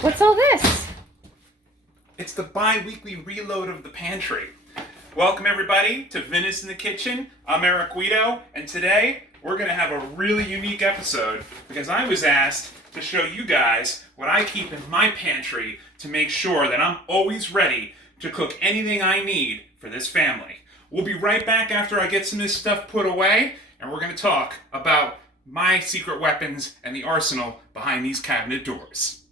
What's all this? It's the bi-weekly reload of the pantry. Welcome everybody to Vinous in the Kitchen. I'm Eric Guido, and today we're going to have a really unique episode because I was asked to show you guys what I keep in my pantry to make sure that I'm always ready to cook anything I need for this family. We'll be right back after I get some of this stuff put away, and we're going to talk about my secret weapons and the arsenal behind these cabinet doors.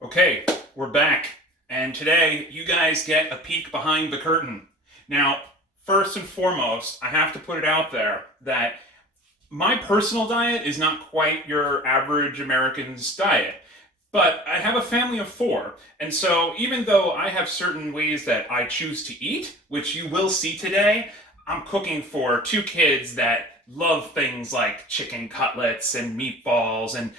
Okay, we're back, and today you guys get a peek behind the curtain. Now, first and foremost, I have to put it out there that my personal diet is not quite your average American's diet. But I have a family of 4, and so even though I have certain ways that I choose to eat, which you will see today, I'm cooking for 2 kids that love things like chicken cutlets and meatballs and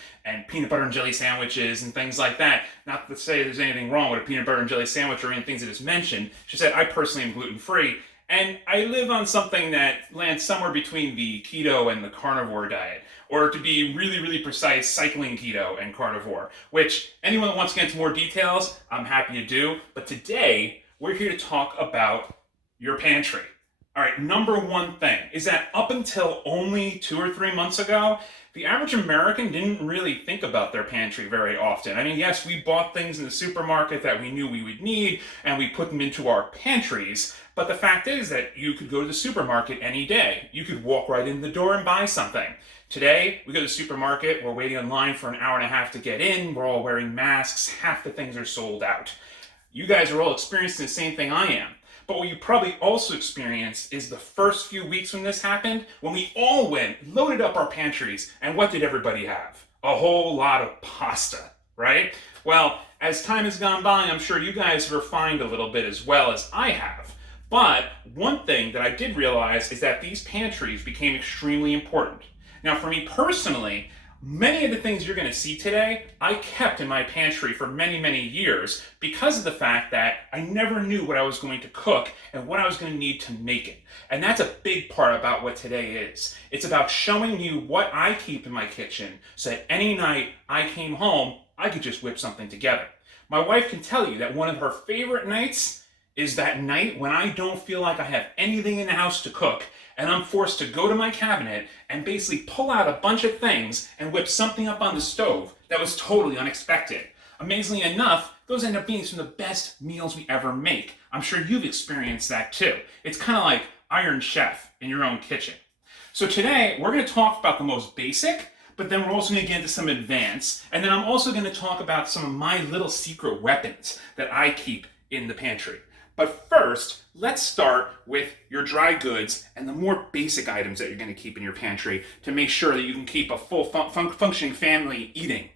peanut butter and jelly sandwiches and things like that. Not to say there's anything wrong with a peanut butter and jelly sandwich or any things that is mentioned. She said I personally am gluten-free, and I live on something that lands somewhere between the keto and the carnivore diet. Or to be really, really precise, cycling keto and carnivore, which anyone that wants to get into more details, I'm happy to do. But today, we're here to talk about your pantry. All right, number one thing is that up until only 2 or 3 months ago, the average American didn't really think about their pantry very often. I mean, yes, we bought things in the supermarket that we knew we would need, and we put them into our pantries. But the fact is that you could go to the supermarket any day. You could walk right in the door and buy something. Today, we go to the supermarket, we're waiting in line for an hour and a half to get in, we're all wearing masks, half the things are sold out. You guys are all experiencing the same thing I am. But what you probably also experienced is the first few weeks when this happened, when we all went, loaded up our pantries, and what did everybody have? A whole lot of pasta, right? Well, as time has gone by, I'm sure you guys have refined a little bit as well as I have. But one thing that I did realize is that these pantries became extremely important. Now, for me personally, many of the things you're going to see today, I kept in my pantry for many, many years because of the fact that I never knew what I was going to cook and what I was going to need to make it. And that's a big part about what today is. It's about showing you what I keep in my kitchen so that any night I came home, I could just whip something together. My wife can tell you that one of her favorite nights is that night when I don't feel like I have anything in the house to cook, and I'm forced to go to my cabinet and basically pull out a bunch of things and whip something up on the stove that was totally unexpected. Amazingly enough, those end up being some of the best meals we ever make. I'm sure you've experienced that too. It's kind of like Iron Chef in your own kitchen. So today, we're going to talk about the most basic, but then we're also going to get into some advanced, and then I'm also going to talk about some of my little secret weapons that I keep in the pantry. But first, let's start with your dry goods and the more basic items that you're going to keep in your pantry to make sure that you can keep a full functioning family eating.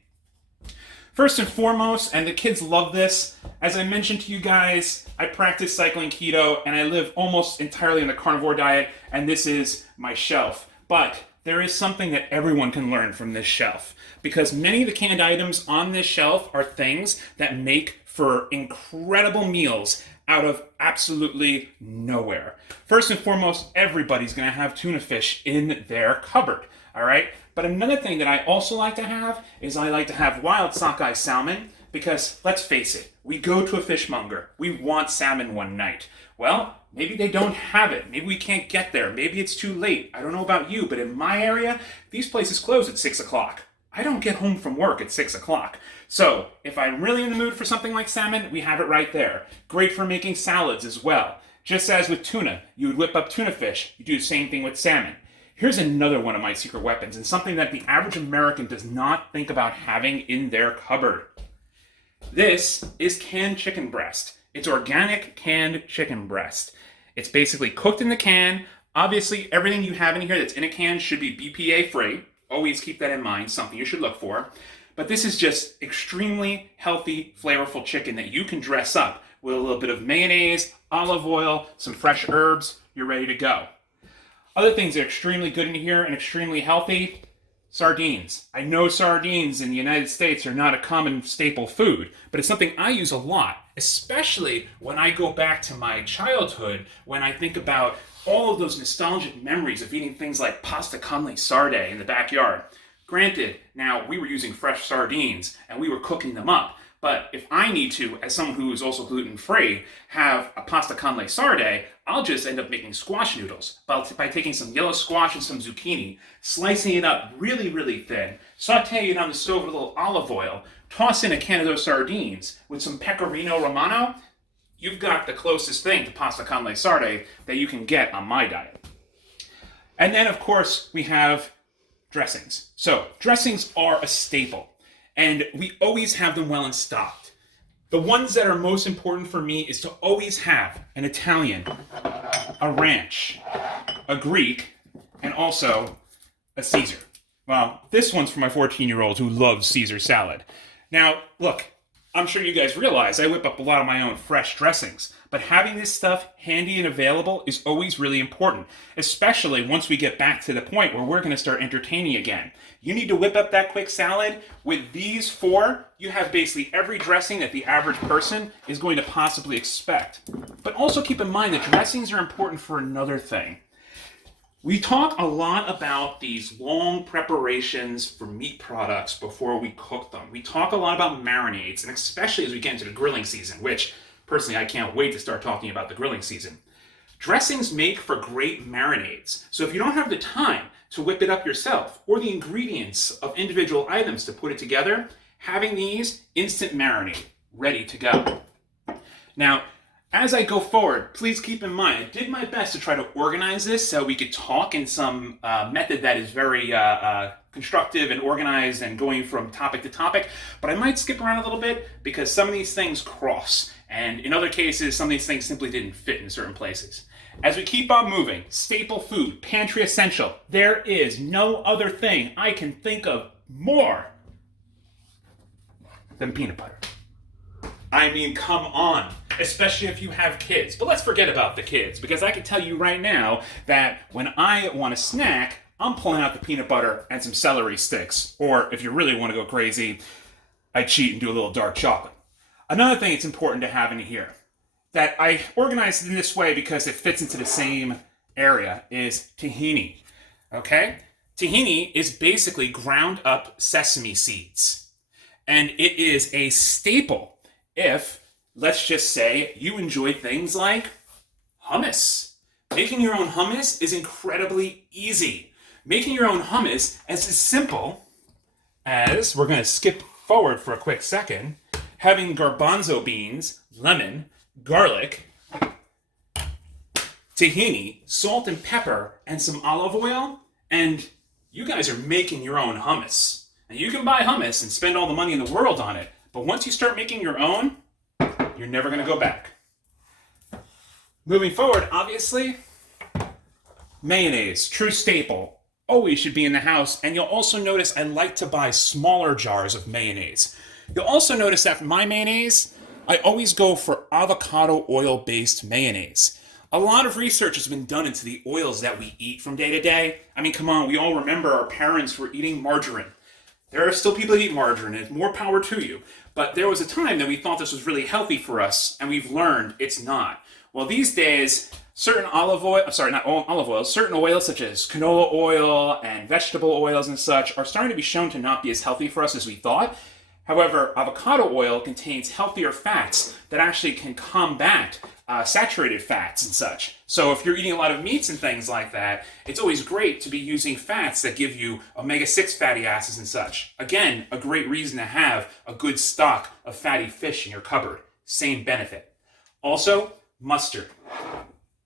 First and foremost, and the kids love this, as I mentioned to you guys, I practice cycling keto and I live almost entirely on the carnivore diet, and this is my shelf. But there is something that everyone can learn from this shelf, because many of the canned items on this shelf are things that make for incredible meals out of absolutely nowhere. First and foremost, everybody's going to have tuna fish in their cupboard, all right? But another thing that I also like to have is I like to have wild Sockeye salmon, because let's face it, we go to a fishmonger, we want salmon one night. Well, maybe they don't have it. Maybe we can't get there. Maybe it's too late. I don't know about you, but in my area, these places close at 6 o'clock. I don't get home from work at 6 o'clock. So, if I'm really in the mood for something like salmon, we have it right there. Great for making salads as well. Just as with tuna, you would whip up tuna fish. You do the same thing with salmon. Here's another one of my secret weapons, and something that the average American does not think about having in their cupboard. This is canned chicken breast. It's organic canned chicken breast. It's basically cooked in the can. Obviously, everything you have in here that's in a can should be BPA free. Always keep that in mind, something you should look for. But this is just extremely healthy, flavorful chicken that you can dress up with a little bit of mayonnaise, olive oil, some fresh herbs. You're ready to go. Other things that are extremely good in here and extremely healthy, sardines. I know sardines in the United States are not a common staple food, but it's something I use a lot, especially when I go back to my childhood, when I think about all of those nostalgic memories of eating things like pasta con sarde in the backyard. Granted, now we were using fresh sardines and we were cooking them up. But if I need to, as someone who is also gluten-free, have a pasta con le sarde, I'll just end up making squash noodles by taking some yellow squash and some zucchini, slicing it up really, really thin, saute it on the stove with a little olive oil, toss in a can of those sardines with some pecorino romano. You've got the closest thing to pasta con le sarde that you can get on my diet. And then, of course, we have dressings. So, dressings are a staple. And we always have them well in stock. The ones that are most important for me is to always have an Italian, a ranch, a Greek, and also a Caesar. Well, this one's for my 14-year-old who loves Caesar salad. Now, look, I'm sure you guys realize I whip up a lot of my own fresh dressings, but having this stuff handy and available is always really important, especially once we get back to the point where we're going to start entertaining again. You need to whip up that quick salad. With these 4, you have basically every dressing that the average person is going to possibly expect. But also keep in mind that dressings are important for another thing. We talk a lot about these long preparations for meat products before we cook them. We talk a lot about marinades, and especially as we get into the grilling season, which, personally, I can't wait to start talking about the grilling season. Dressings make for great marinades. So if you don't have the time to whip it up yourself, or the ingredients of individual items to put it together, having these instant marinade ready to go. Now, as I go forward, please keep in mind, I did my best to try to organize this so we could talk in some method that is very constructive and organized and going from topic to topic, but I might skip around a little bit because some of these things cross, and in other cases, some of these things simply didn't fit in certain places. As we keep on moving, staple food, pantry essential, there is no other thing I can think of more than peanut butter. I mean, come on, especially if you have kids. But let's forget about the kids, because I can tell you right now that when I want a snack, I'm pulling out the peanut butter and some celery sticks. Or if you really want to go crazy, I cheat and do a little dark chocolate. Another thing it's important to have in here, that I organized it in this way because it fits into the same area, is tahini. Okay? Tahini is basically ground up sesame seeds. And it is a staple if, let's just say, you enjoy things like hummus. Making your own hummus is incredibly easy. Making your own hummus is as simple as, we're going to skip forward for a quick second, having garbanzo beans, lemon, garlic, tahini, salt and pepper, and some olive oil, and you guys are making your own hummus. And you can buy hummus and spend all the money in the world on it, but once you start making your own, you're never going to go back. Moving forward, obviously, mayonnaise, true staple, always should be in the house, and you'll also notice I like to buy smaller jars of mayonnaise. You'll also notice that for my mayonnaise, I always go for avocado oil-based mayonnaise. A lot of research has been done into the oils that we eat from day to day. I mean, come on, we all remember our parents were eating margarine. There are still people that eat margarine, and more power to you. But there was a time that we thought this was really healthy for us, and we've learned it's not. Well, these days, certain certain oils such as canola oil and vegetable oils and such are starting to be shown to not be as healthy for us as we thought. However, avocado oil contains healthier fats that actually can combat saturated fats and such. So if you're eating a lot of meats and things like that, it's always great to be using fats that give you omega-6 fatty acids and such. Again, a great reason to have a good stock of fatty fish in your cupboard. Same benefit. Also, mustard.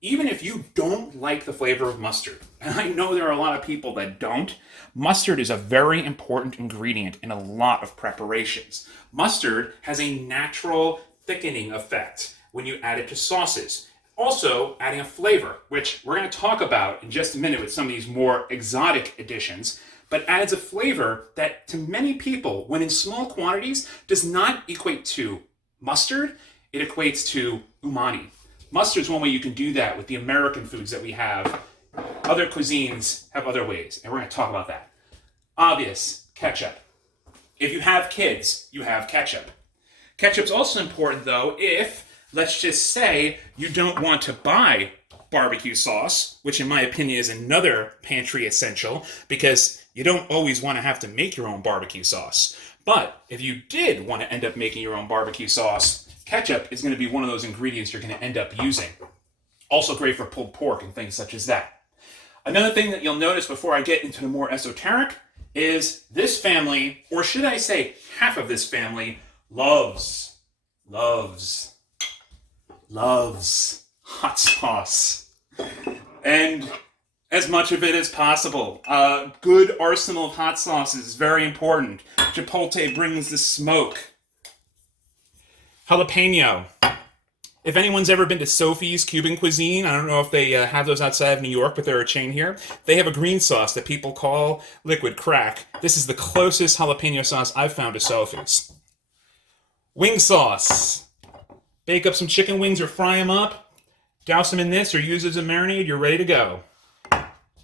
Even if you don't like the flavor of mustard, and I know there are a lot of people that don't, mustard is a very important ingredient in a lot of preparations. Mustard has a natural thickening effect when you add it to sauces. Also, adding a flavor, which we're going to talk about in just a minute with some of these more exotic additions, but adds a flavor that to many people, when in small quantities, does not equate to mustard, it equates to umami. Mustard is one way you can do that with the American foods that we have. Other cuisines have other ways, and we're going to talk about that. Obvious, ketchup. If you have kids, you have ketchup. Ketchup's also important, though, if, let's just say, you don't want to buy barbecue sauce, which in my opinion is another pantry essential because you don't always want to have to make your own barbecue sauce. But if you did want to end up making your own barbecue sauce, ketchup is going to be one of those ingredients you're going to end up using. Also great for pulled pork and things such as that. Another thing that you'll notice before I get into the more esoteric is this family, or should I say half of this family, loves hot sauce. And as much of it as possible. A good arsenal of hot sauce is very important. Chipotle brings the smoke. Jalapeno. If anyone's ever been to Sophie's Cuban Cuisine, I don't know if they have those outside of New York, but they're a chain here. They have a green sauce that people call liquid crack. This is the closest jalapeno sauce I've found to Sophie's. Wing sauce. Bake up some chicken wings or fry them up. Douse them in this or use it as a marinade. You're ready to go.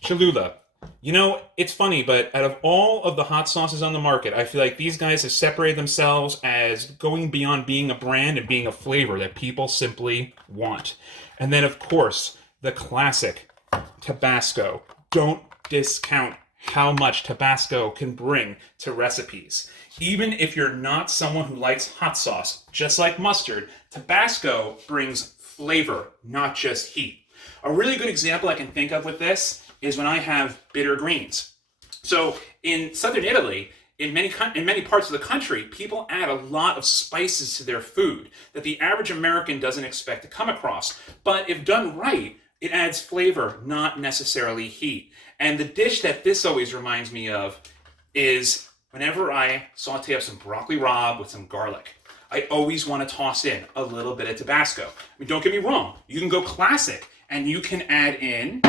Cholula. You know, it's funny, but out of all of the hot sauces on the market, I feel like these guys have separated themselves as going beyond being a brand and being a flavor that people simply want. And then, of course, the classic Tabasco. Don't discount how much Tabasco can bring to recipes. Even if you're not someone who likes hot sauce, just like mustard, Tabasco brings flavor, not just heat. A really good example I can think of with this is when I have bitter greens. So in southern Italy, in many parts of the country, people add a lot of spices to their food that the average American doesn't expect to come across. But if done right, it adds flavor, not necessarily heat. And the dish that this always reminds me of is whenever I saute up some broccoli rabe with some garlic, I always want to toss in a little bit of Tabasco. I mean, don't get me wrong, you can go classic and you can add in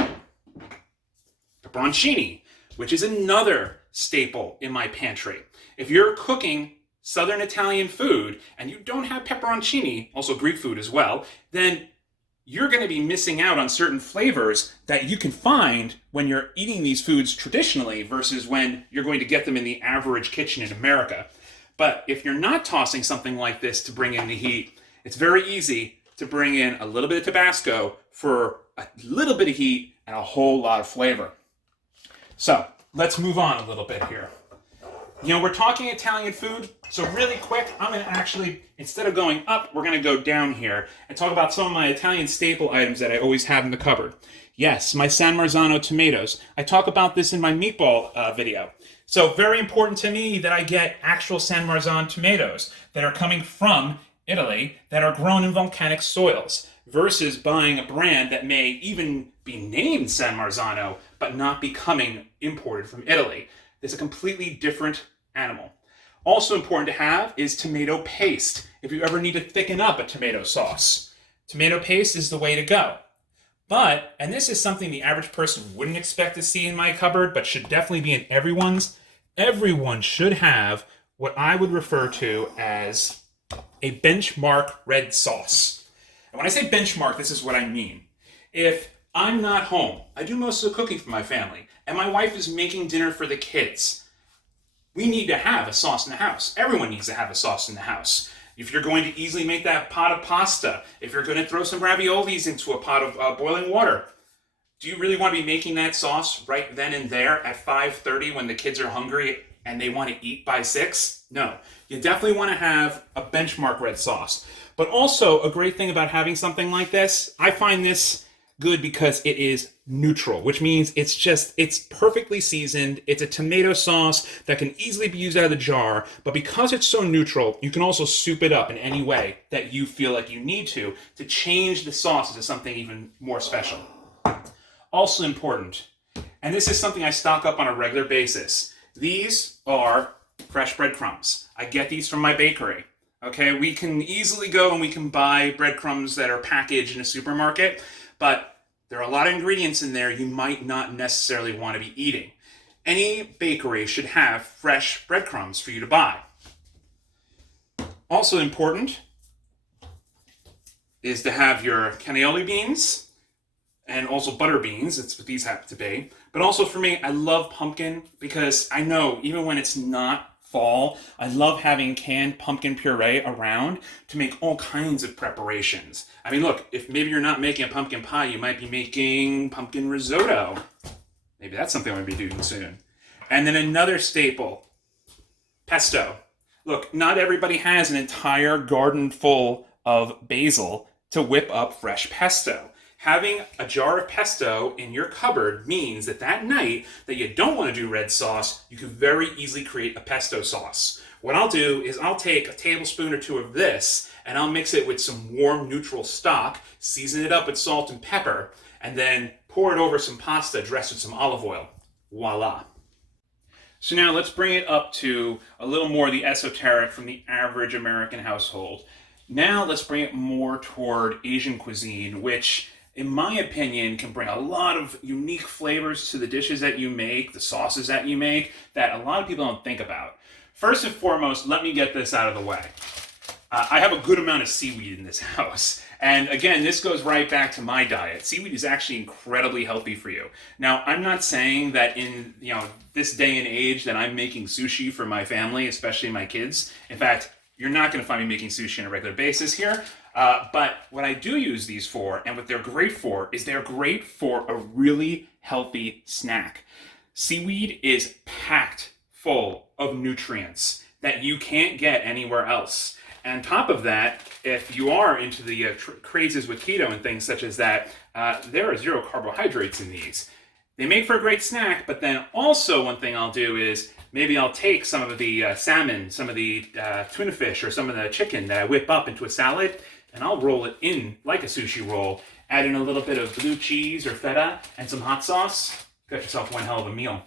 pepperoncini, which is another staple in my pantry. If you're cooking Southern Italian food and you don't have pepperoncini, also Greek food as well, then you're going to be missing out on certain flavors that you can find when you're eating these foods traditionally versus when you're going to get them in the average kitchen in America. But if you're not tossing something like this to bring in the heat, it's very easy to bring in a little bit of Tabasco for a little bit of heat and a whole lot of flavor. So let's move on a little bit here. You know, we're talking Italian food, so really quick, I'm going to actually, instead of going up, we're going to go down here and talk about some of my Italian staple items that I always have in the cupboard. Yes, my San Marzano tomatoes. I talk about this in my meatball video. So very important to me that I get actual San Marzano tomatoes that are coming from Italy that are grown in volcanic soils versus buying a brand that may even be named San Marzano but not be coming imported from Italy. It's a completely different animal. Also important to have is tomato paste if you ever need to thicken up a tomato sauce. Tomato paste is the way to go. But, and this is something the average person wouldn't expect to see in my cupboard, but should definitely be in everyone's, everyone should have what I would refer to as a benchmark red sauce. And when I say benchmark, this is what I mean. If I'm not home, I do most of the cooking for my family, and my wife is making dinner for the kids, we need to have a sauce in the house. Everyone needs to have a sauce in the house. If you're going to easily make that pot of pasta, if you're going to throw some raviolis into a pot of boiling water, do you really want to be making that sauce right then and there at 5:30 when the kids are hungry and they want to eat by 6? No. You definitely want to have a benchmark red sauce. But also, a great thing about having something like this, I find this good because it is neutral, which means it's perfectly seasoned. It's a tomato sauce that can easily be used out of the jar, but because it's so neutral, you can also soup it up in any way that you feel like you need to change the sauce into something even more special. Also important, and this is something I stock up on a regular basis, these are fresh breadcrumbs. I get these from my bakery. Okay, we can easily go and we can buy breadcrumbs that are packaged in a supermarket, but there are a lot of ingredients in there you might not necessarily want to be eating. Any bakery should have fresh breadcrumbs for you to buy. Also important is to have your cannellini beans and also butter beans. That's what these happen to be. But also for me, I love pumpkin because I know even when it's not fall, I love having canned pumpkin puree around to make all kinds of preparations. I mean, look, if maybe you're not making a pumpkin pie, you might be making pumpkin risotto. Maybe that's something I'm going to be doing soon. And then another staple, pesto. Look, not everybody has an entire garden full of basil to whip up fresh pesto. Having a jar of pesto in your cupboard means that that night that you don't want to do red sauce, you can very easily create a pesto sauce. What I'll do is I'll take a tablespoon or two of this and I'll mix it with some warm neutral stock, season it up with salt and pepper, and then pour it over some pasta dressed with some olive oil. Voila. So now let's bring it up to a little more of the esoteric from the average American household. Now let's bring it more toward Asian cuisine, which in my opinion can bring a lot of unique flavors to the dishes that you make, the sauces that you make, that a lot of people don't think about. First and foremost, let me get this out of the way. I have a good amount of seaweed in this house. And again, this goes right back to my diet. Seaweed is actually incredibly healthy for you. Now, I'm not saying that in this day and age that I'm making sushi for my family, especially my kids. In fact, you're not going to find me making sushi on a regular basis here. But what I do use these for, and what they're great for, is they're great for a really healthy snack. Seaweed is packed full of nutrients that you can't get anywhere else. And on top of that, if you are into the crazes with keto and things such as that, there are 0 carbohydrates in these. They make for a great snack, but then also one thing I'll do is maybe I'll take some of the salmon, some of the tuna fish, or some of the chicken that I whip up into a salad, and I'll roll it in like a sushi roll, add in a little bit of blue cheese or feta and some hot sauce. Got yourself one hell of a meal.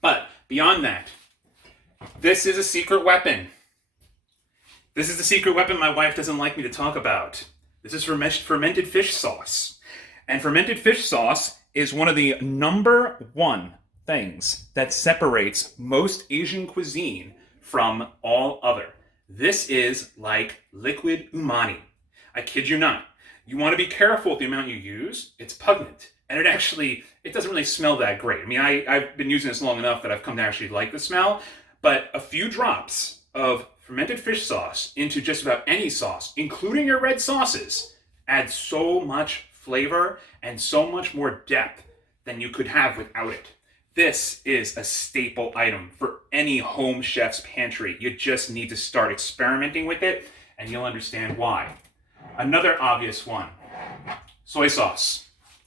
But beyond that, this is a secret weapon. This is the secret weapon my wife doesn't like me to talk about. This is fermented fish sauce. And fermented fish sauce is one of the #1 things that separates most Asian cuisine from all other. This is like liquid umami. I kid you not. You want to be careful with the amount you use. It's pungent. And it doesn't really smell that great. I mean, I've been using this long enough that I've come to actually like the smell. But a few drops of fermented fish sauce into just about any sauce, including your red sauces, adds so much flavor and so much more depth than you could have without it. This is a staple item for any home chef's pantry. You just need to start experimenting with it, and you'll understand why. Another obvious one, soy sauce.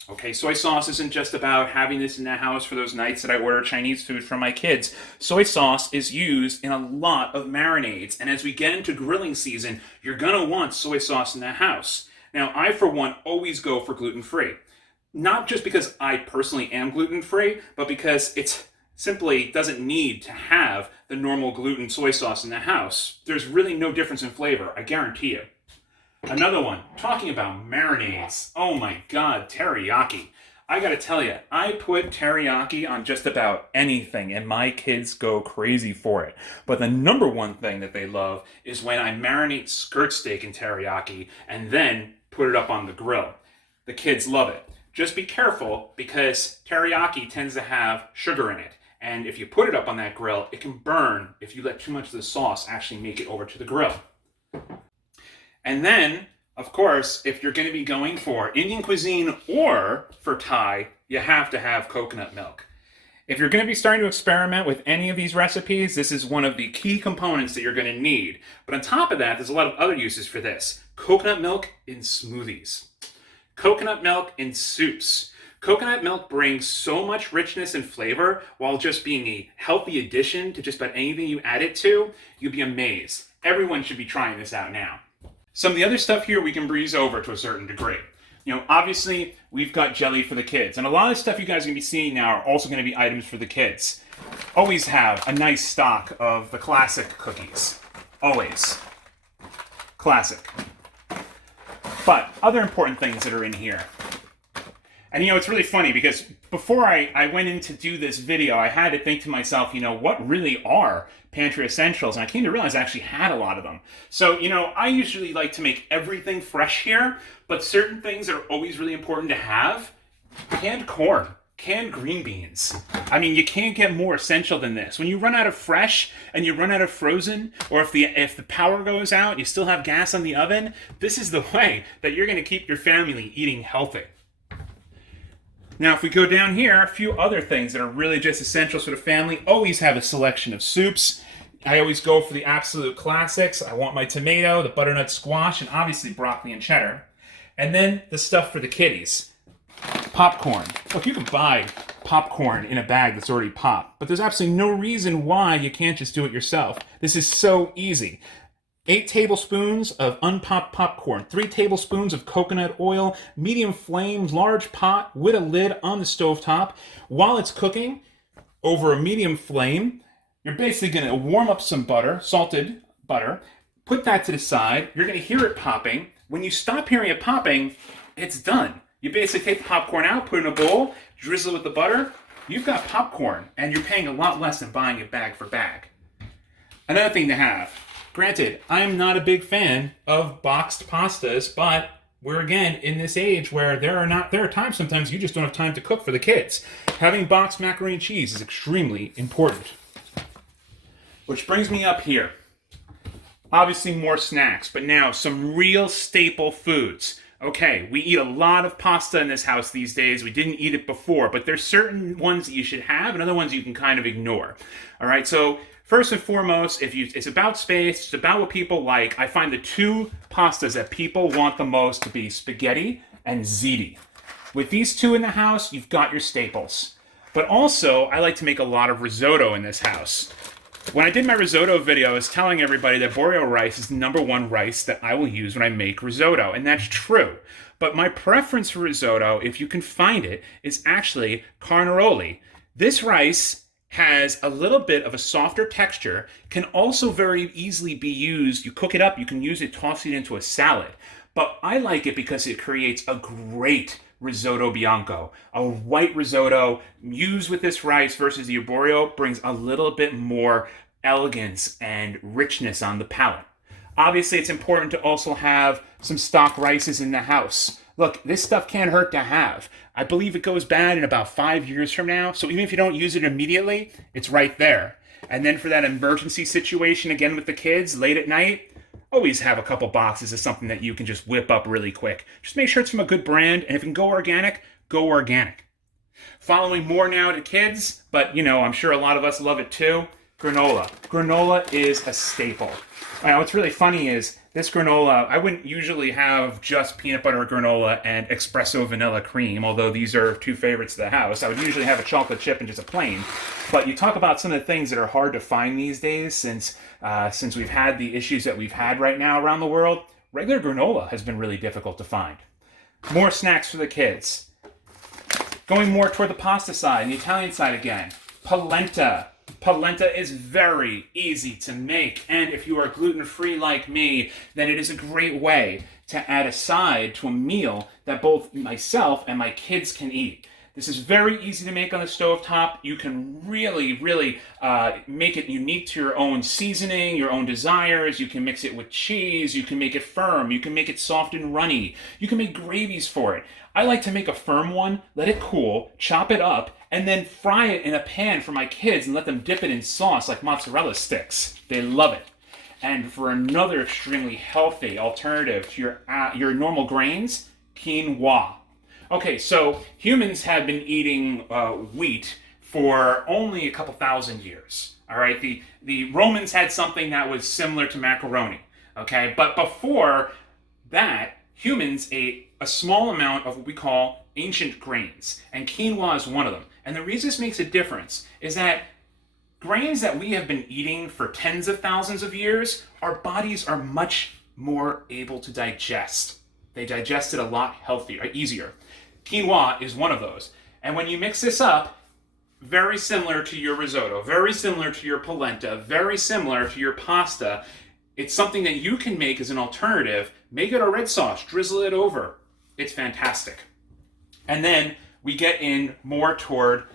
Okay, soy sauce isn't just about having this in the house for those nights that I order Chinese food from my kids. Soy sauce is used in a lot of marinades, and as we get into grilling season, you're gonna want soy sauce in the house. Now, I, for one, always go for gluten-free. Not just because I personally am gluten-free, but because it simply doesn't need to have the normal gluten soy sauce in the house. There's really no difference in flavor, I guarantee you. Another one, talking about marinades. Oh my God, teriyaki. I gotta tell you, I put teriyaki on just about anything, and my kids go crazy for it. But the #1 thing that they love is when I marinate skirt steak in teriyaki and then put it up on the grill. The kids love it. Just be careful, because teriyaki tends to have sugar in it. And if you put it up on that grill, it can burn if you let too much of the sauce actually make it over to the grill. And then, of course, if you're going to be going for Indian cuisine or for Thai, you have to have coconut milk. If you're going to be starting to experiment with any of these recipes, this is one of the key components that you're going to need. But on top of that, there's a lot of other uses for this. Coconut milk in smoothies. Coconut milk in soups. Coconut milk brings so much richness and flavor while just being a healthy addition to just about anything you add it to. You'll be amazed. Everyone should be trying this out now. Some of the other stuff here we can breeze over to a certain degree. Obviously, we've got jelly for the kids. And a lot of the stuff you guys are going to be seeing now are also going to be items for the kids. Always have a nice stock of the classic cookies. Always. Classic. But other important things that are in here. And it's really funny because before I went in to do this video, I had to think to myself, what really are pantry essentials? And I came to realize I actually had a lot of them. So, I usually like to make everything fresh here, but certain things that are always really important to have, canned corn. canned green beans. I mean, you can't get more essential than this. When you run out of fresh and you run out of frozen, or if the power goes out, you still have gas on the oven, this is the way that you're going to keep your family eating healthy. Now, if we go down here, a few other things that are really just essentials for the family. Always have a selection of soups. I always go for the absolute classics. I want my tomato, the butternut squash, and obviously broccoli and cheddar. And then the stuff for the kiddies. Popcorn. Look, you can buy popcorn in a bag that's already popped, but there's absolutely no reason why you can't just do it yourself. This is so easy. 8 tablespoons of unpopped popcorn, 3 tablespoons of coconut oil, medium flame, large pot with a lid on the stovetop. While it's cooking over a medium flame, you're basically going to warm up some butter, salted butter, put that to the side. You're going to hear it popping. When you stop hearing it popping, it's done. You basically take the popcorn out, put it in a bowl, drizzle it with the butter. You've got popcorn, and you're paying a lot less than buying it bag for bag. Another thing to have. Granted, I am not a big fan of boxed pastas, but we're again in this age where there are times sometimes you just don't have time to cook for the kids. Having boxed macaroni and cheese is extremely important. Which brings me up here. Obviously more snacks, but now some real staple foods. Okay, we eat a lot of pasta in this house these days. We didn't eat it before, but there's certain ones that you should have and other ones you can kind of ignore. All right, so first and foremost, it's about space, it's about what people like. I find the 2 pastas that people want the most to be spaghetti and ziti. With these 2 in the house, you've got your staples. But also, I like to make a lot of risotto in this house. When I did my risotto video, I was telling everybody that borio rice is the #1 rice that I will use when I make risotto, and that's true. But my preference for risotto, if you can find it, is actually carnaroli. This rice has a little bit of a softer texture, can also very easily be used. You cook it up, you can use it, toss it into a salad. But I like it because it creates a great risotto bianco. A white risotto used with this rice versus the arborio brings a little bit more elegance and richness on the palate. Obviously, it's important to also have some stock rices in the house. Look, this stuff can't hurt to have. I believe it goes bad in about 5 years from now, so even if you don't use it immediately, it's right there. And then for that emergency situation, again with the kids, late at night, always have a couple boxes of something that you can just whip up really quick. Just make sure it's from a good brand, and if it can go organic, go organic. Following more now to kids, but I'm sure a lot of us love it too, granola. Granola is a staple. Now, what's really funny is this granola, I wouldn't usually have just peanut butter granola and espresso vanilla cream, although these are 2 favorites of the house. I would usually have a chocolate chip and just a plain. But you talk about some of the things that are hard to find these days since we've had the issues that we've had right now around the world. Regular granola has been really difficult to find. More snacks for the kids. Going more toward the pasta side and the Italian side again. Polenta. Polenta is very easy to make, and if you are gluten-free like me, then it is a great way to add a side to a meal that both myself and my kids can eat. This is very easy to make on the stovetop. You can really make it unique to your own seasoning, your own desires. You can mix it with cheese. You can make it firm. You can make it soft and runny. You can make gravies for it. I like to make a firm one, let it cool, chop it up, and then fry it in a pan for my kids and let them dip it in sauce like mozzarella sticks. They love it. And for another extremely healthy alternative to your normal grains, quinoa. Okay, so humans have been eating wheat for only a couple thousand years. All right, the Romans had something that was similar to macaroni. Okay, but before that, humans ate a small amount of what we call ancient grains, and quinoa is one of them. And the reason this makes a difference is that grains that we have been eating for tens of thousands of years, our bodies are much more able to digest. They digest it a lot healthier, easier. Quinoa is one of those. And when you mix this up, very similar to your risotto, very similar to your polenta, very similar to your pasta, it's something that you can make as an alternative. Make it a red sauce, drizzle it over. It's fantastic. And then we get in more toward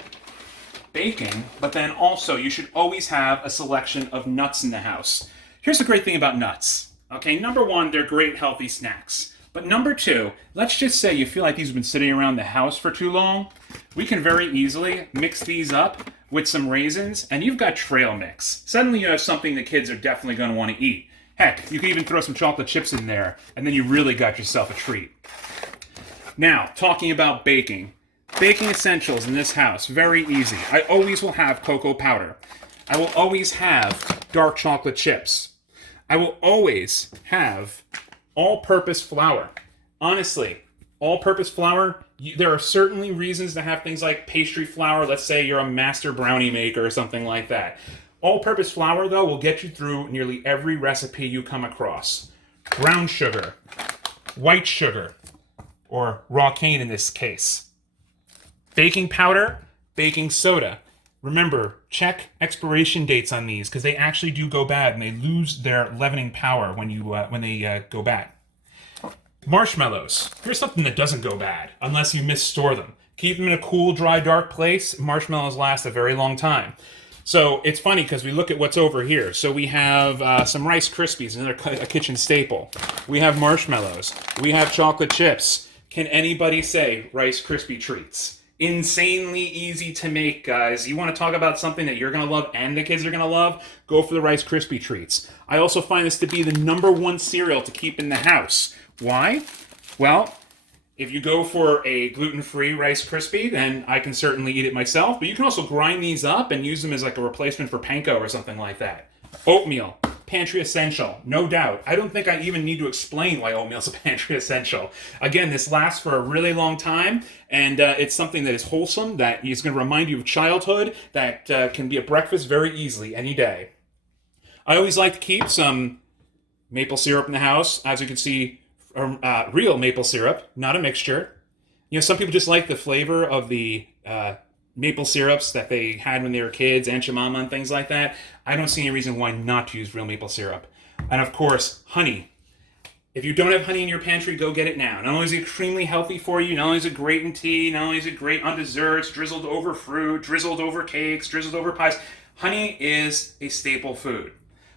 baking, but then also you should always have a selection of nuts in the house. Here's the great thing about nuts. Okay, number one, they're great healthy snacks. But number two, let's just say you feel like these have been sitting around the house for too long. We can very easily mix these up with some raisins, and you've got trail mix. Suddenly you have something the kids are definitely going to want to eat. Heck, you can even throw some chocolate chips in there, and then you really got yourself a treat. Now, talking about baking. Baking essentials in this house, very easy. I always will have cocoa powder. I will always have dark chocolate chips. I will always have all-purpose flour. Honestly, all-purpose flour, there are certainly reasons to have things like pastry flour. Let's say you're a master brownie maker or something like that. All-purpose flour, though, will get you through nearly every recipe you come across. Brown sugar, white sugar, or raw cane in this case. Baking powder, baking soda. Remember, check expiration dates on these because they actually do go bad and they lose their leavening power when they go bad. Marshmallows. Here's something that doesn't go bad unless you mis-store them. Keep them in a cool, dry, dark place. Marshmallows last a very long time. So it's funny because we look at what's over here. So we have some Rice Krispies, another a kitchen staple. We have marshmallows. We have chocolate chips. Can anybody say Rice Krispie treats? Insanely easy to make, guys. You want to talk about something that you're going to love and the kids are going to love? Go for the Rice Krispie treats. I also find this to be the #1 cereal to keep in the house. Why? Well, if you go for a gluten-free Rice Krispie, then I can certainly eat it myself, but you can also grind these up and use them as like a replacement for panko or something like that. Oatmeal. Pantry essential, no doubt. I don't think I even need to explain why oatmeal's a pantry essential. Again, this lasts for a really long time, and it's something that is wholesome, that is going to remind you of childhood, that can be a breakfast very easily, any day. I always like to keep some maple syrup in the house. As you can see, real maple syrup, not a mixture. You know, some people just like the flavor of the maple syrups that they had when they were kids, Aunt Jemima and things like that. I don't see any reason why not to use real maple syrup. And of course, honey. If you don't have honey in your pantry, go get it now. Not only is it extremely healthy for you, not only is it great in tea, not only is it great on desserts, drizzled over fruit, drizzled over cakes, drizzled over pies. Honey is a staple food.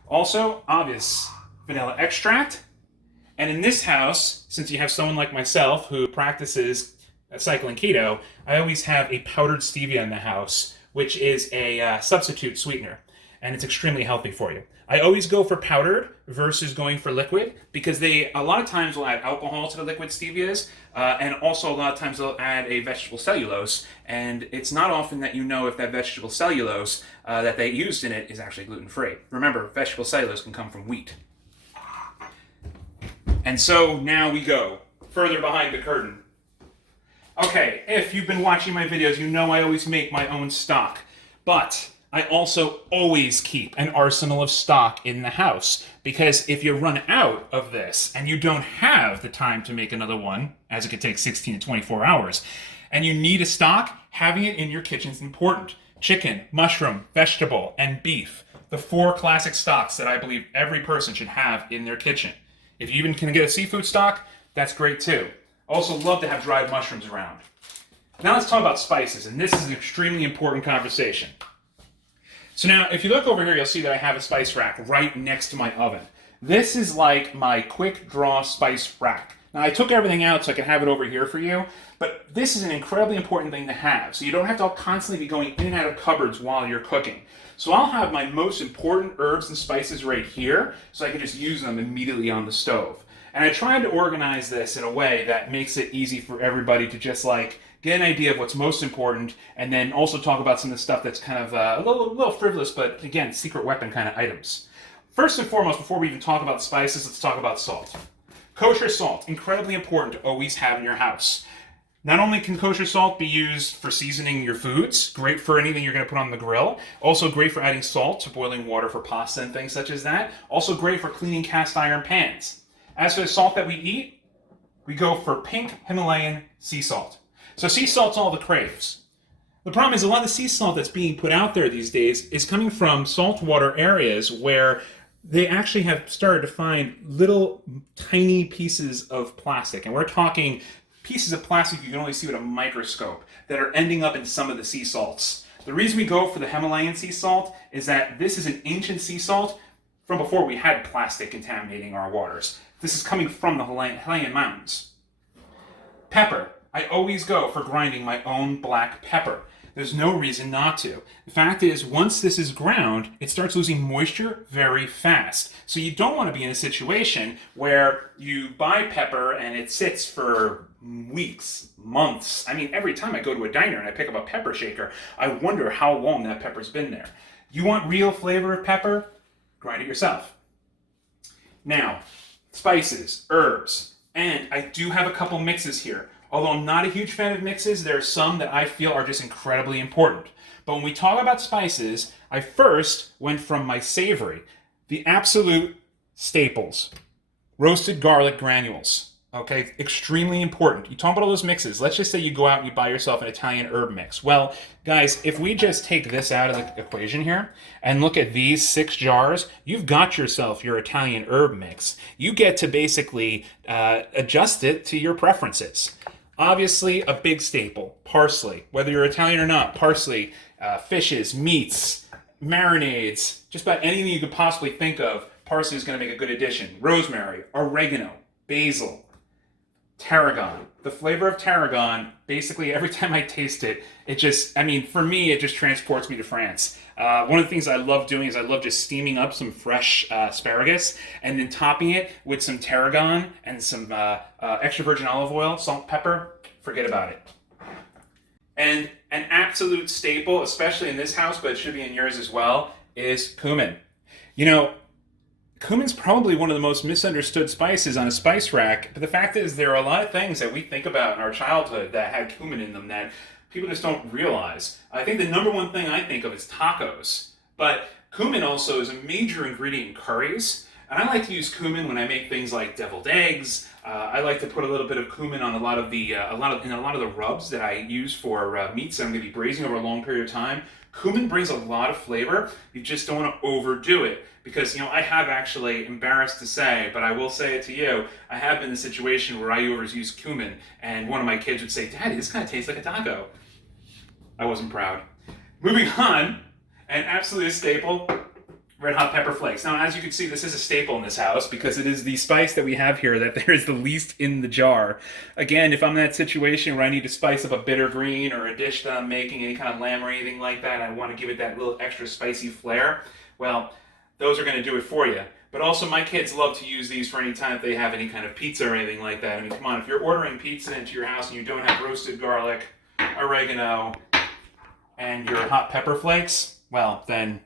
Also, obvious, vanilla extract. And in this house, since you have someone like myself who practices cycling keto, I always have a powdered stevia in the house, which is a substitute sweetener, and it's extremely healthy for you. I always go for powdered versus going for liquid because they a lot of times will add alcohol to the liquid stevias, and also a lot of times they'll add a vegetable cellulose, and it's not often that you know if that vegetable cellulose that they used in it is actually gluten-free. Remember, vegetable cellulose can come from wheat. And so now we go further behind the curtain. Okay, if you've been watching my videos, you know I always make my own stock. But I also always keep an arsenal of stock in the house. Because if you run out of this and you don't have the time to make another one, as it could take 16 to 24 hours, and you need a stock, having it in your kitchen is important. Chicken, mushroom, vegetable, and beef. The 4 classic stocks that I believe every person should have in their kitchen. If you even can get a seafood stock, that's great too. Also love to have dried mushrooms around. Now let's talk about spices, and this is an extremely important conversation. So now, if you look over here, you'll see that I have a spice rack right next to my oven. This is like my quick draw spice rack. Now I took everything out so I can have it over here for you, but this is an incredibly important thing to have, so you don't have to constantly be going in and out of cupboards while you're cooking. So I'll have my most important herbs and spices right here, so I can just use them immediately on the stove. And I tried to organize this in a way that makes it easy for everybody to just like get an idea of what's most important, and then also talk about some of the stuff that's kind of a little frivolous, but again, secret weapon kind of items. First and foremost, before we even talk about spices, let's talk about salt. Kosher salt, incredibly important to always have in your house. Not only can kosher salt be used for seasoning your foods, great for anything you're going to put on the grill, also great for adding salt to boiling water for pasta and things such as that, also great for cleaning cast iron pans. As for the salt that we eat, we go for pink Himalayan sea salt. So sea salt's all the craves. The problem is a lot of the sea salt that's being put out there these days is coming from saltwater areas where they actually have started to find little tiny pieces of plastic. And we're talking pieces of plastic you can only see with a microscope that are ending up in some of the sea salts. The reason we go for the Himalayan sea salt is that this is an ancient sea salt from before we had plastic contaminating our waters. This is coming from the Himalayan mountains. Pepper. I always go for grinding my own black pepper. There's no reason not to. The fact is, once this is ground, it starts losing moisture very fast. So you don't want to be in a situation where you buy pepper and it sits for weeks, months. I mean, every time I go to a diner and I pick up a pepper shaker, I wonder how long that pepper's been there. You want real flavor of pepper? Grind it yourself. Now, spices, herbs, and I do have a couple mixes here. Although I'm not a huge fan of mixes, there are some that I feel are just incredibly important. But when we talk about spices, I first went from my savory, the absolute staples. Roasted garlic granules. Okay, extremely important. You talk about all those mixes. Let's just say you go out and you buy yourself an Italian herb mix. Well, guys, if we just take this out of the equation here and look at these 6 jars, you've got yourself your Italian herb mix. You get to basically adjust it to your preferences. Obviously, a big staple, parsley. Whether you're Italian or not, parsley, fishes, meats, marinades, just about anything you could possibly think of, parsley is going to make a good addition. Rosemary, oregano, basil, tarragon. The flavor of tarragon, basically every time I taste it, for me, it just transports me to France. One of the things I love doing is I love just steaming up some fresh asparagus and then topping it with some tarragon and some extra virgin olive oil, salt, pepper. Forget about it. And an absolute staple, especially in this house, but it should be in yours as well, is cumin. You know, cumin's probably one of the most misunderstood spices on a spice rack, but the fact is there are a lot of things that we think about in our childhood that had cumin in them that people just don't realize. I think the number one thing I think of is tacos, but cumin also is a major ingredient in curries, and I like to use cumin when I make things like deviled eggs. I like to put a little bit of cumin on a lot of the rubs that I use for meats that I'm going to be braising over a long period of time. Cumin brings a lot of flavor. You just don't want to overdo it. Because, I have actually, embarrassed to say, but I will say it to you, I have been in a situation where I overuse cumin, and one of my kids would say, "Daddy, this kind of tastes like a taco." I wasn't proud. Moving on, an absolute staple, red hot pepper flakes. Now, as you can see, this is a staple in this house because it is the spice that we have here that there is the least in the jar. Again, if I'm in that situation where I need to spice up a bitter green or a dish that I'm making, any kind of lamb or anything like that, and I want to give it that little extra spicy flair, well, those are going to do it for you. But also, my kids love to use these for any time if they have any kind of pizza or anything like that. I mean, come on, if you're ordering pizza into your house and you don't have roasted garlic, oregano, and your hot pepper flakes, well, then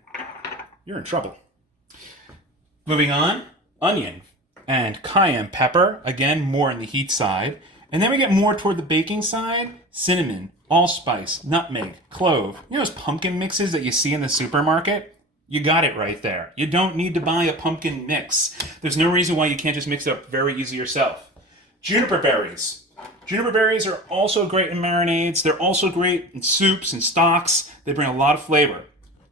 you're in trouble. Moving on, onion and cayenne pepper, again, more on the heat side. And then we get more toward the baking side, cinnamon, allspice, nutmeg, clove. You know those pumpkin mixes that you see in the supermarket? You got it right there. You don't need to buy a pumpkin mix. There's no reason why you can't just mix it up very easy yourself. Juniper berries. Juniper berries are also great in marinades. They're also great in soups and stocks. They bring a lot of flavor.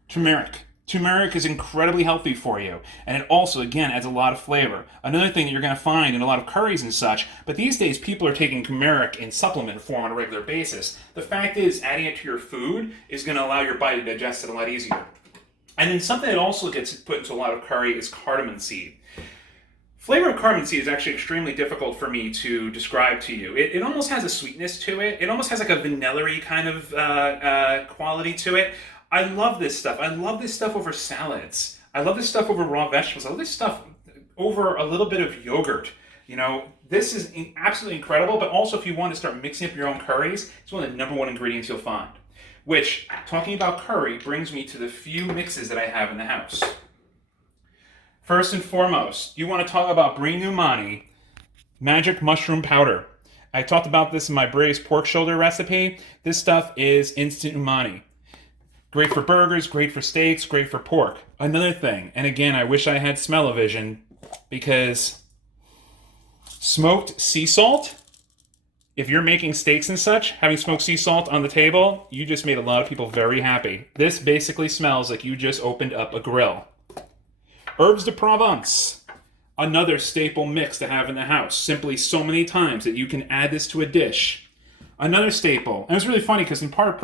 Turmeric. Turmeric is incredibly healthy for you, and it also, again, adds a lot of flavor. Another thing that you're going to find in a lot of curries and such, but these days people are taking turmeric in supplement form on a regular basis. The fact is, adding it to your food is going to allow your body to digest it a lot easier. And then something that also gets put into a lot of curry is cardamom seed. Flavor of cardamom seed is actually extremely difficult for me to describe to you. It almost has a sweetness to it. It almost has like a vanilla-y kind of quality to it. I love this stuff. I love this stuff over salads. I love this stuff over raw vegetables. I love this stuff over a little bit of yogurt. This is absolutely incredible, but also if you want to start mixing up your own curries, it's one of the number one ingredients you'll find. Which, talking about curry, brings me to the few mixes that I have in the house. First and foremost, you want to talk about Brie Numani magic mushroom powder. I talked about this in my braised pork shoulder recipe. This stuff is instant umami. Great for burgers, great for steaks, great for pork. Another thing, and again, I wish I had smell-o-vision, because smoked sea salt, if you're making steaks and such, having smoked sea salt on the table, you just made a lot of people very happy. This basically smells like you just opened up a grill. Herbes de Provence, another staple mix to have in the house. Simply so many times that you can add this to a dish. Another staple, and it was really funny because in part of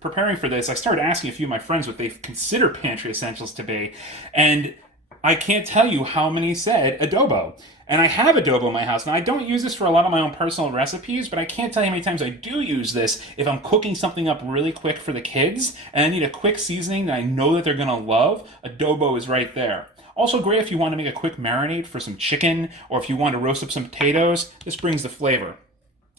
preparing for this, I started asking a few of my friends what they consider pantry essentials to be, and I can't tell you how many said adobo. And I have adobo in my house. Now, I don't use this for a lot of my own personal recipes, but I can't tell you how many times I do use this if I'm cooking something up really quick for the kids and I need a quick seasoning that I know that they're going to love. Adobo is right there. Also great if you want to make a quick marinade for some chicken or if you want to roast up some potatoes. This brings the flavor.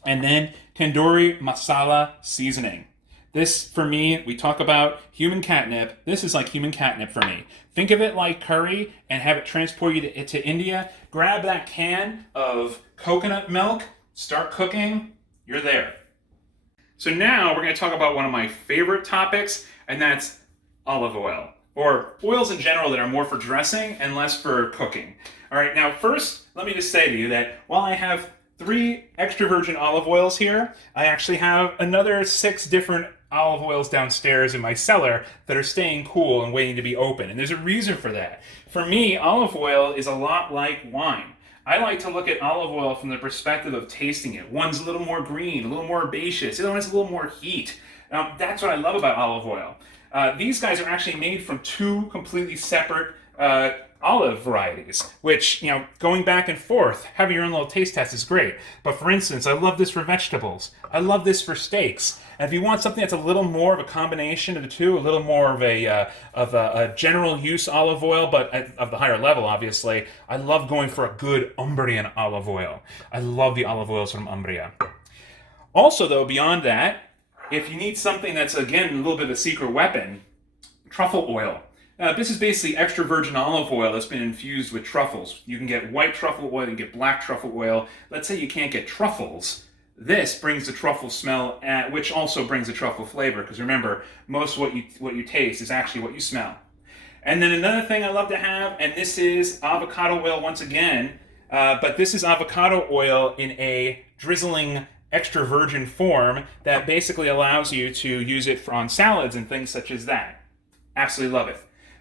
And then tandoori masala seasoning. This, for me, we talk about human catnip. This is like human catnip for me. Think of it like curry and have it transport you to India. Grab that can of coconut milk, start cooking, you're there. So now we're going to talk about one of my favorite topics, and that's olive oil. Or oils in general that are more for dressing and less for cooking. All right, now first, let me just say to you that while I have 3 extra virgin olive oils here, I actually have another 6 different olive oils downstairs in my cellar that are staying cool and waiting to be open. And there's a reason for that. For me, olive oil is a lot like wine. I like to look at olive oil from the perspective of tasting it. One's a little more green, a little more herbaceous, the other one has a little more heat. That's what I love about olive oil. These guys are actually made from 2 completely separate olive varieties, which, you know, going back and forth, having your own little taste test is great. But for instance, I love this for vegetables. I love this for steaks. And if you want something that's a little more of a combination of the 2, a little more of a general use olive oil, but of the higher level, obviously, I love going for a good Umbrian olive oil. I love the olive oils from Umbria. Also, though, beyond that, if you need something that's, again, a little bit of a secret weapon, truffle oil. This is basically extra virgin olive oil that's been infused with truffles. You can get white truffle oil, you can get black truffle oil. Let's say you can't get truffles. This brings the truffle smell, which also brings the truffle flavor, because remember, most of what you taste is actually what you smell. And then another thing I love to have, and this is avocado oil once again, but this is avocado oil in a drizzling extra virgin form that basically allows you to use it on salads and things such as that. Absolutely love it.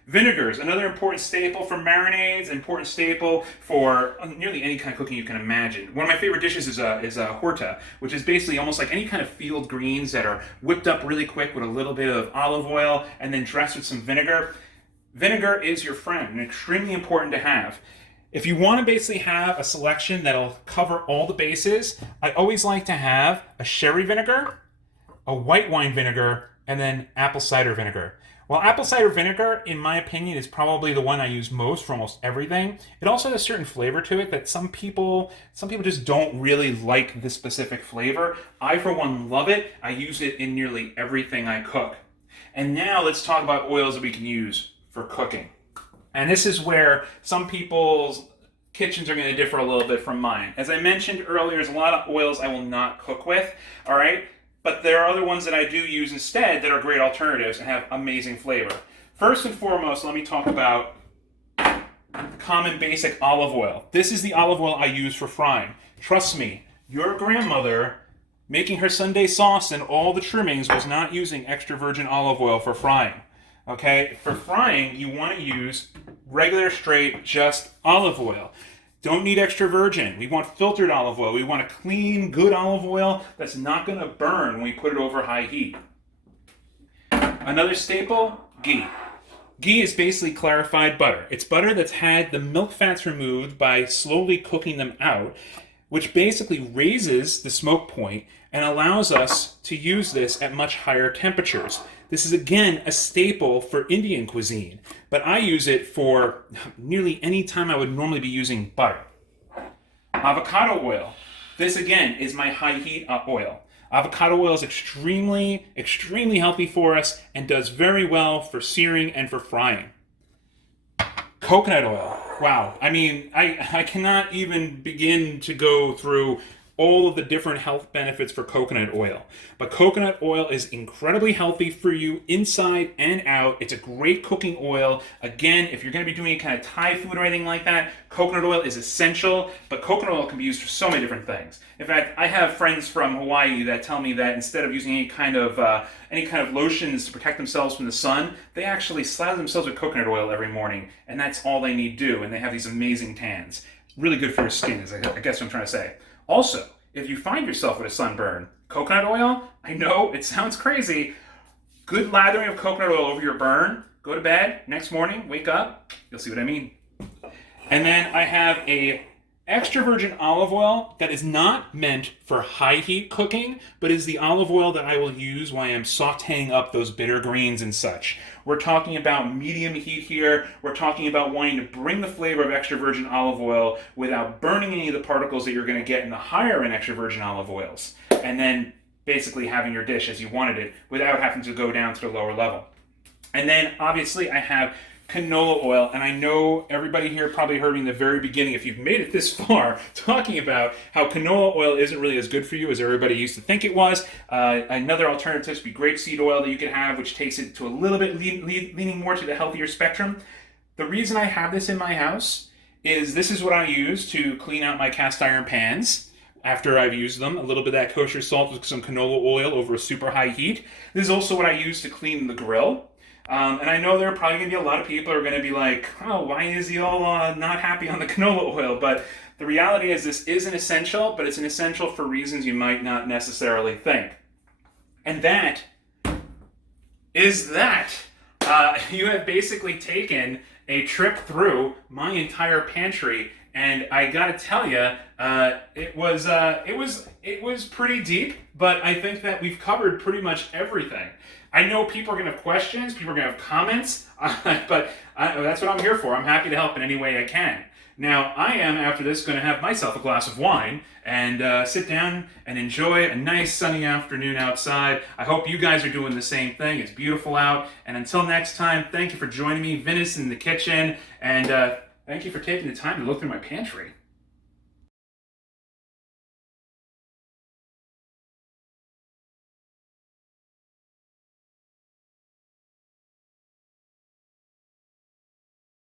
Vinegars, another important staple for marinades, important staple for nearly any kind of cooking you can imagine. One of my favorite dishes is horta, which is basically almost like any kind of field greens that are whipped up really quick with a little bit of olive oil and then dressed with some vinegar. Vinegar is your friend and extremely important to have. If you want to basically have a selection that'll cover all the bases, I always like to have a sherry vinegar, a white wine vinegar, and then apple cider vinegar. Well, apple cider vinegar, in my opinion, is probably the one I use most for almost everything. It also has a certain flavor to it that some people just don't really like this specific flavor. I, for one, love it. I use it in nearly everything I cook. And now let's talk about oils that we can use for cooking. And this is where some people's kitchens are going to differ a little bit from mine. As I mentioned earlier, there's a lot of oils I will not cook with, all right? But there are other ones that I do use instead that are great alternatives and have amazing flavor. First and foremost, let me talk about the common basic olive oil. This is the olive oil I use for frying. Trust me, your grandmother making her Sunday sauce and all the trimmings was not using extra virgin olive oil for frying. Okay? For frying, you want to use regular, straight, just olive oil. Don't need extra virgin. We want filtered olive oil. We want a clean, good olive oil that's not going to burn when we put it over high heat. Another staple, ghee. Ghee is basically clarified butter. It's butter that's had the milk fats removed by slowly cooking them out, which basically raises the smoke point and allows us to use this at much higher temperatures. This is, again, a staple for Indian cuisine, but I use it for nearly any time I would normally be using butter. Avocado oil. This, again, is my high heat oil. Avocado oil is extremely, extremely healthy for us and does very well for searing and for frying. Coconut oil. Wow. I mean, I cannot even begin to go through all of the different health benefits for coconut oil. But coconut oil is incredibly healthy for you inside and out. It's a great cooking oil. Again, if you're going to be doing any kind of Thai food or anything like that, coconut oil is essential, but coconut oil can be used for so many different things. In fact, I have friends from Hawaii that tell me that instead of using any kind of lotions to protect themselves from the sun, they actually slather themselves with coconut oil every morning, and that's all they need to do, and they have these amazing tans. Really good for your skin, is I guess what I'm trying to say. Also, if you find yourself with a sunburn, coconut oil, I know it sounds crazy, good lathering of coconut oil over your burn, go to bed, next morning, wake up, you'll see what I mean. And then I have a extra virgin olive oil that is not meant for high heat cooking, but is the olive oil that I will use while I'm sauteing up those bitter greens and such. We're talking about medium heat here. We're talking about wanting to bring the flavor of extra virgin olive oil without burning any of the particles that you're going to get in the higher end extra virgin olive oils. And then basically having your dish as you wanted it without having to go down to the lower level. And then obviously I have canola oil, and I know everybody here probably heard me in the very beginning, if you've made it this far, talking about how canola oil isn't really as good for you as everybody used to think it was. Another alternative would be grapeseed oil that you could have, which takes it to a little bit leaning more to the healthier spectrum. The reason I have this in my house is this is what I use to clean out my cast iron pans after I've used them. A little bit of that kosher salt with some canola oil over a super high heat. This is also what I use to clean the grill. And I know there are probably going to be a lot of people who are going to be like, oh, why is he all not happy on the canola oil? But the reality is this is an essential, but it's an essential for reasons you might not necessarily think. And that is that. You have basically taken a trip through my entire pantry, and I gotta tell you, it was pretty deep, but I think that we've covered pretty much everything. I know people are going to have questions, people are going to have comments, but that's what I'm here for. I'm happy to help in any way I can. Now, I am, after this, going to have myself a glass of wine and sit down and enjoy a nice sunny afternoon outside. I hope you guys are doing the same thing. It's beautiful out. And until next time, thank you for joining me, Vinous in the kitchen, and thank you for taking the time to look through my pantry.